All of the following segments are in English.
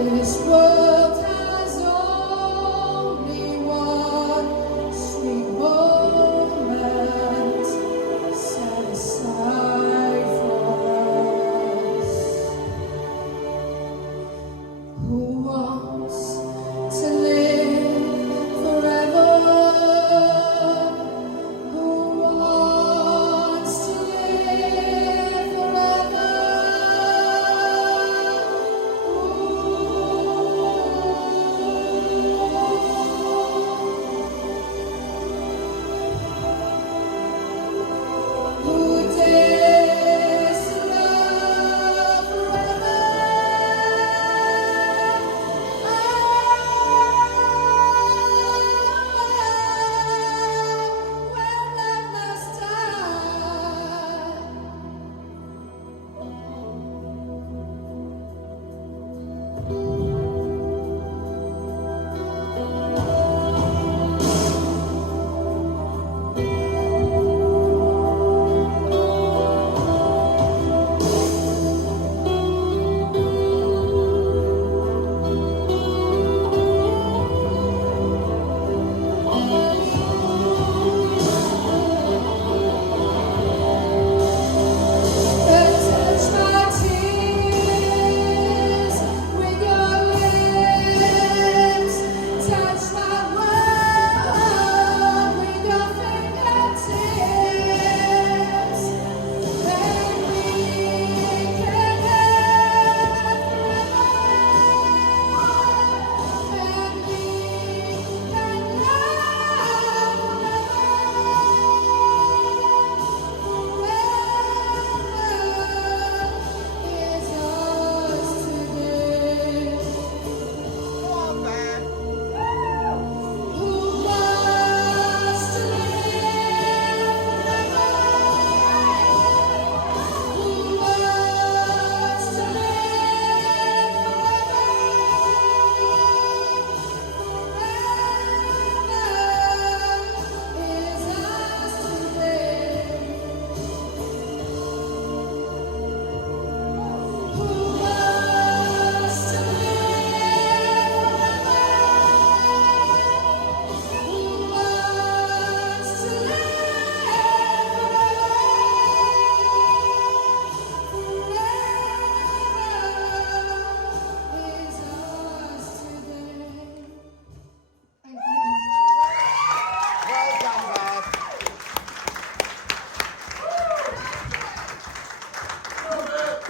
This world has only one sweet moment set aside for us. Who wants to live forever? Who wants to live forever? Who dares to love forever? When love must die. Touch my tears with your lips. Touch my world with your fingertips. Then we can live forever. And we can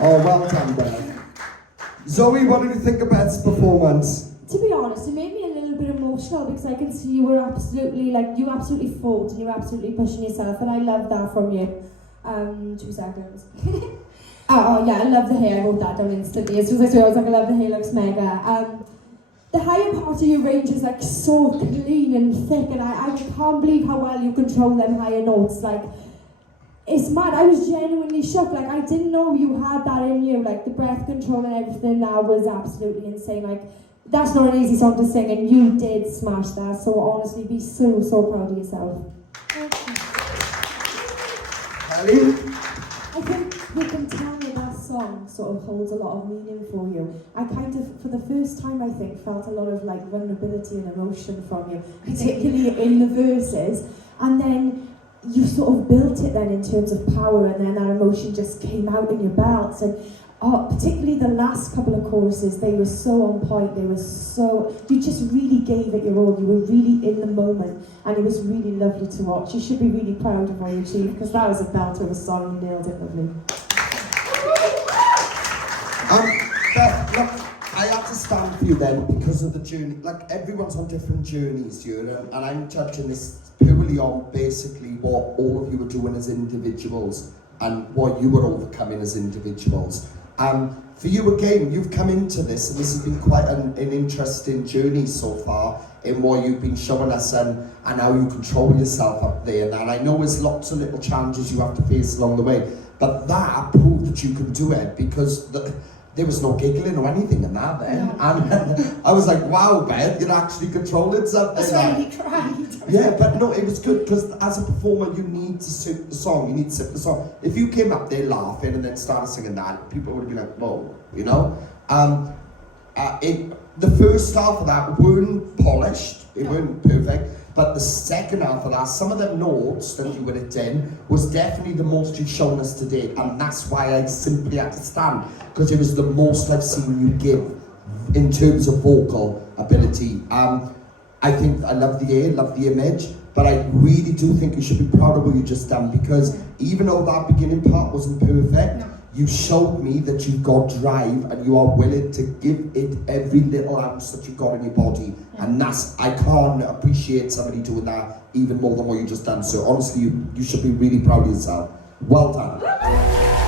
Oh, well done, Beth. Zoe, what did you think of Beth's performance? To be honest, it made me a little bit emotional because I can see you were absolutely, you absolutely fought and you were absolutely pushing yourself, and I love that from you. 2 seconds. Oh yeah, I love the hair. I wrote that down instantly. As soon as I saw it, I was like, I love the hair, looks mega. The higher part of your range is like so clean and thick, and I can't believe how well you control them higher notes. Like, it's mad. I was genuinely shocked. Like, I didn't know you had that in you. Like, the breath control and everything that was absolutely insane. Like, that's not an easy song to sing, and you did smash that. So honestly, be so proud of yourself. Ellie? I think you can tell me that song sort of holds a lot of meaning for you. I kind of, for the first time, I think, felt a lot of like vulnerability and emotion from you, particularly in the verses. And then you sort of built it then in terms of power, and then that emotion just came out in your belts. And particularly the last couple of choruses, they were so on point. They were so, you just really gave it your all. You were really in the moment, and it was really lovely to watch. You should be really proud of what you achieved, because that was a belter of a song. You nailed it, lovely. Beth, look, I had to stand for you then because of the journey. Like, everyone's on different journeys, you know, and I'm judging this purely on basically what all of you were doing as individuals and what you were overcoming as individuals. For you again, you've come into this, and this has been quite an interesting journey so far in what you've been showing us, and how you control yourself up there. And I know there's lots of little challenges you have to face along the way, but that proved that you can do it, because there was no giggling or anything in that then. No. And I was like, wow, Beth, you're actually controlling something. That's why he cried. Yeah, but no, it was good, because as a performer, you need to sing the song, you need to sing the song. If you came up there laughing and then started singing that, people would be like, whoa, you know? The first half of that weren't polished, it weren't perfect, but the second half of that, some of the notes that you were hitting was definitely the most you've shown us to date, and that's why I simply had to stand, because it was the most I've seen you give in terms of vocal ability. I think I love the air, love the image, but I really do think you should be proud of what you just done, because even though that beginning part wasn't perfect, you showed me that you've got drive and you are willing to give it every little ounce that you've got in your body. And that's, I can't appreciate somebody doing that even more than what you just done. So honestly, you should be really proud of yourself. Well done.